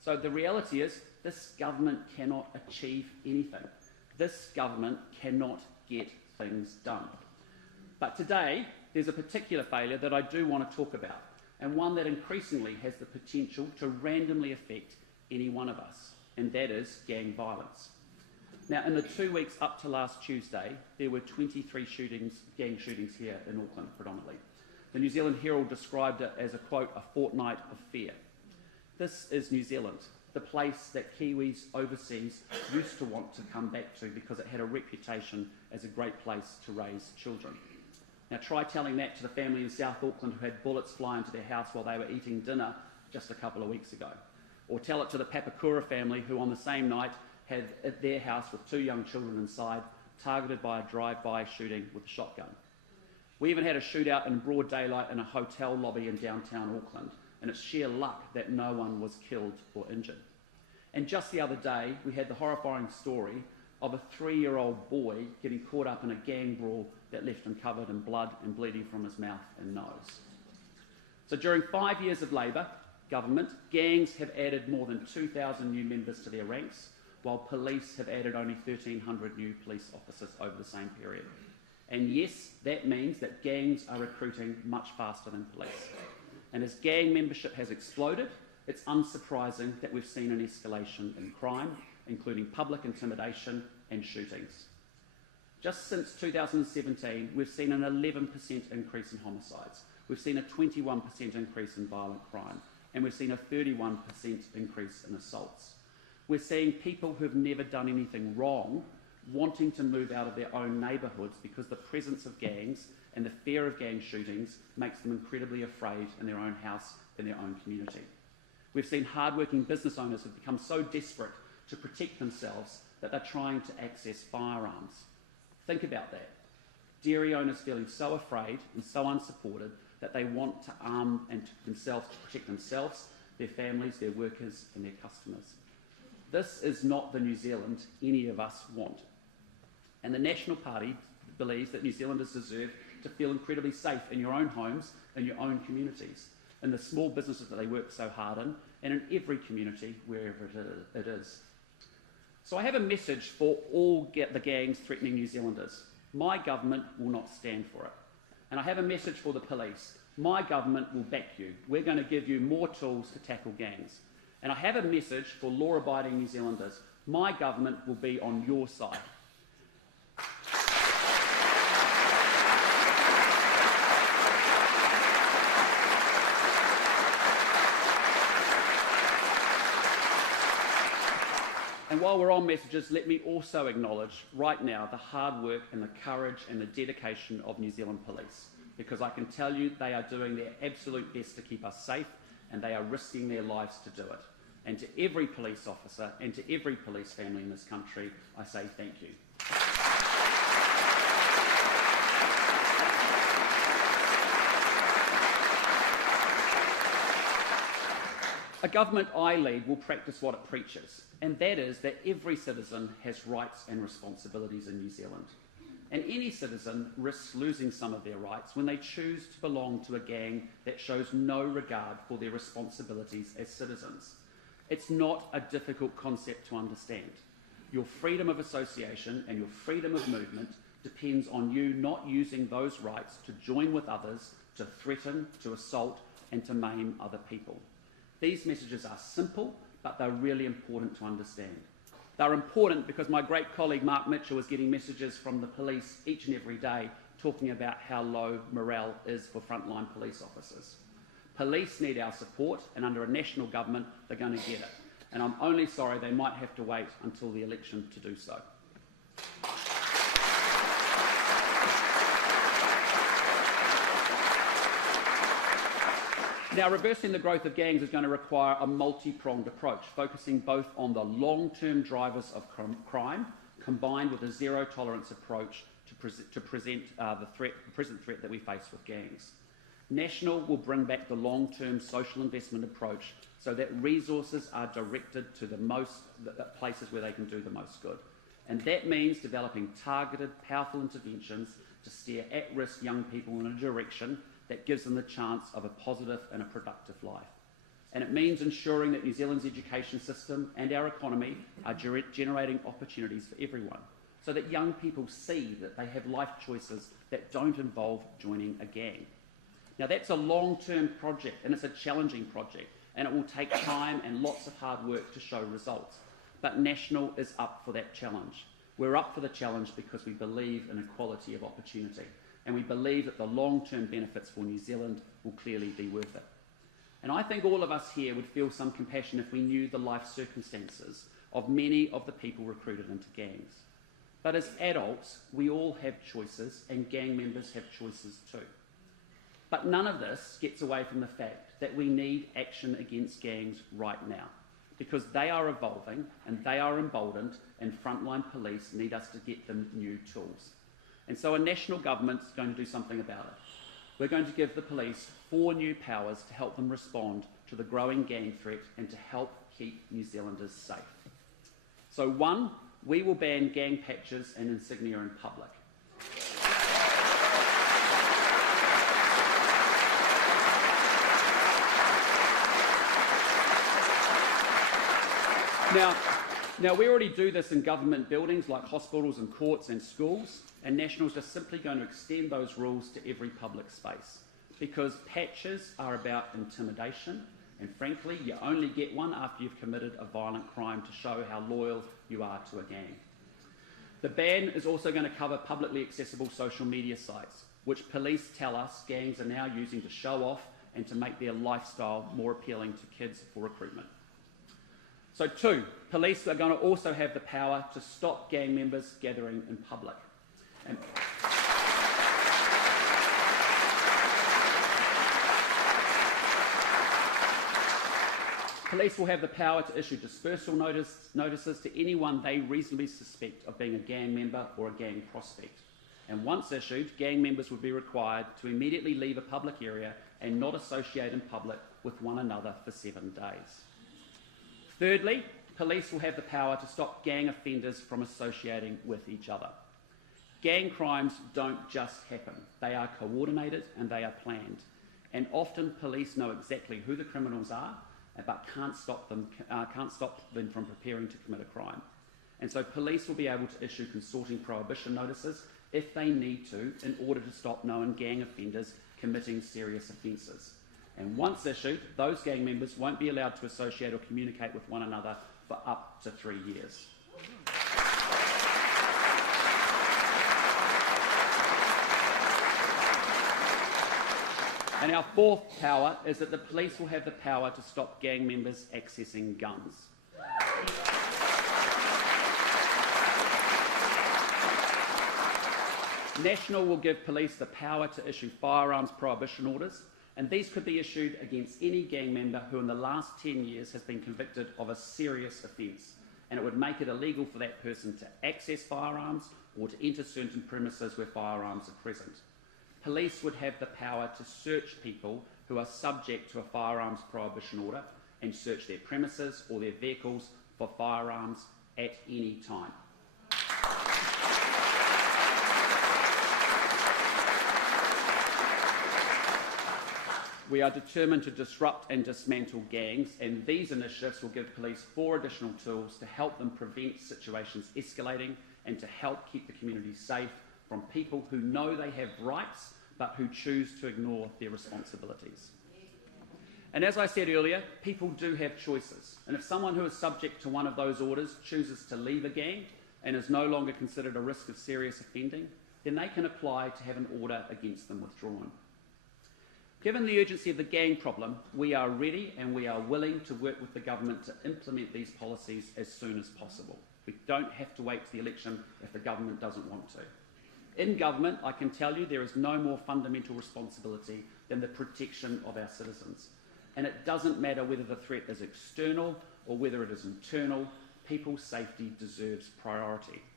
So the reality is this government cannot achieve anything. This government cannot get things done. But today, there's a particular failure that I do want to talk about, and one that increasingly has the potential to randomly affect any one of us, and that is gang violence. Now, in the 2 weeks up to last Tuesday, there were 23 gang shootings here in Auckland predominantly. The New Zealand Herald described it as a, quote, a fortnight of fear. This is New Zealand, the place that Kiwis overseas used to want to come back to because it had a reputation as a great place to raise children. Now try telling that to the family in South Auckland who had bullets fly into their house while they were eating dinner just a couple of weeks ago. Or tell it to the Papakura family who on the same night had at their house with 2 young children inside, targeted by a drive-by shooting with a shotgun. We even had a shootout in broad daylight in a hotel lobby in downtown Auckland, and it's sheer luck that no one was killed or injured. And just the other day, we had the horrifying story of a 3-year-old boy getting caught up in a gang brawl that left him covered in blood and bleeding from his mouth and nose. So during 5 years of Labour government, gangs have added more than 2,000 new members to their ranks, while police have added only 1,300 new police officers over the same period. And yes, that means that gangs are recruiting much faster than police. And as gang membership has exploded, it's unsurprising that we've seen an escalation in crime, including public intimidation and shootings. Just since 2017, we've seen an 11% increase in homicides. We've seen a 21% increase in violent crime, and we've seen a 31% increase in assaults. We're seeing people who've never done anything wrong wanting to move out of their own neighbourhoods because the presence of gangs and the fear of gang shootings makes them incredibly afraid in their own house, in their own community. We've seen hard-working business owners who've become so desperate to protect themselves that they're trying to access firearms. Think about that. Dairy owners feeling so afraid and so unsupported that they want to arm themselves to protect themselves, their families, their workers and their customers. This is not the New Zealand any of us want. And the National Party believes that New Zealanders deserve to feel incredibly safe in your own homes, in your own communities, in the small businesses that they work so hard in, and in every community, wherever it is. So I have a message for all the gangs threatening New Zealanders. My government will not stand for it. And I have a message for the police. My government will back you. We're going to give you more tools to tackle gangs. And I have a message for law-abiding New Zealanders. My government will be on your side. And while we're on messages, let me also acknowledge right now the hard work and the courage and the dedication of New Zealand Police, because I can tell you they are doing their absolute best to keep us safe, and they are risking their lives to do it. And to every police officer and to every police family in this country, I say thank you. A government I lead will practice what it preaches, and that is that every citizen has rights and responsibilities in New Zealand. And any citizen risks losing some of their rights when they choose to belong to a gang that shows no regard for their responsibilities as citizens. It's not a difficult concept to understand. Your freedom of association and your freedom of movement depends on you not using those rights to join with others, to threaten, to assault, and to maim other people. These messages are simple, but they're really important to understand. They're important because my great colleague Mark Mitchell is getting messages from the police each and every day talking about how low morale is for frontline police officers. Police need our support, and under a national government, they're going to get it. And I'm only sorry they might have to wait until the election to do so. Now, reversing the growth of gangs is going to require a multi-pronged approach, focusing both on the long-term drivers of crime, combined with a zero-tolerance approach to present the present threat that we face with gangs. National will bring back the long-term social investment approach so that resources are directed to the places where they can do the most good. And that means developing targeted, powerful interventions to steer at-risk young people in a direction that gives them the chance of a positive and a productive life. And it means ensuring that New Zealand's education system and our economy are generating opportunities for everyone, so that young people see that they have life choices that don't involve joining a gang. Now, that's a long-term project, and it's a challenging project, and it will take time and lots of hard work to show results. But National is up for that challenge. We're up for the challenge because we believe in equality of opportunity, and we believe that the long-term benefits for New Zealand will clearly be worth it. And I think all of us here would feel some compassion if we knew the life circumstances of many of the people recruited into gangs. But as adults, we all have choices, and gang members have choices too. But none of this gets away from the fact that we need action against gangs right now, because they are evolving and they are emboldened, and frontline police need us to get them new tools. And so a national government is going to do something about it. We're going to give the police 4 new powers to help them respond to the growing gang threat and to help keep New Zealanders safe. So 1, we will ban gang patches and insignia in public. Now, we already do this in government buildings like hospitals and courts and schools, and National's just simply going to extend those rules to every public space, because patches are about intimidation, and frankly, you only get one after you've committed a violent crime to show how loyal you are to a gang. The ban is also going to cover publicly accessible social media sites, which police tell us gangs are now using to show off and to make their lifestyle more appealing to kids for recruitment. So 2, police are going to also have the power to stop gang members gathering in public. And police will have the power to issue dispersal notices to anyone they reasonably suspect of being a gang member or a gang prospect. And once issued, gang members would be required to immediately leave a public area and not associate in public with one another for 7 days. Thirdly, police will have the power to stop gang offenders from associating with each other. Gang crimes don't just happen. They are coordinated and they are planned. And often police know exactly who the criminals are, but can't stop them from preparing to commit a crime. And so police will be able to issue consorting prohibition notices if they need to in order to stop known gang offenders committing serious offences. And once issued, those gang members won't be allowed to associate or communicate with one another for up to 3 years. And our 4th power is that the police will have the power to stop gang members accessing guns. National will give police the power to issue firearms prohibition orders, and these could be issued against any gang member who in the last 10 years has been convicted of a serious offence, and it would make it illegal for that person to access firearms or to enter certain premises where firearms are present. Police would have the power to search people who are subject to a firearms prohibition order and search their premises or their vehicles for firearms at any time. We are determined to disrupt and dismantle gangs, and these initiatives will give police 4 additional tools to help them prevent situations escalating and to help keep the community safe from people who know they have rights but who choose to ignore their responsibilities. And as I said earlier, people do have choices, and if someone who is subject to one of those orders chooses to leave a gang and is no longer considered a risk of serious offending, then they can apply to have an order against them withdrawn. Given the urgency of the gang problem, we are ready and we are willing to work with the government to implement these policies as soon as possible. We don't have to wait to the election if the government doesn't want to. In government, I can tell you there is no more fundamental responsibility than the protection of our citizens. And it doesn't matter whether the threat is external or whether it is internal, people's safety deserves priority.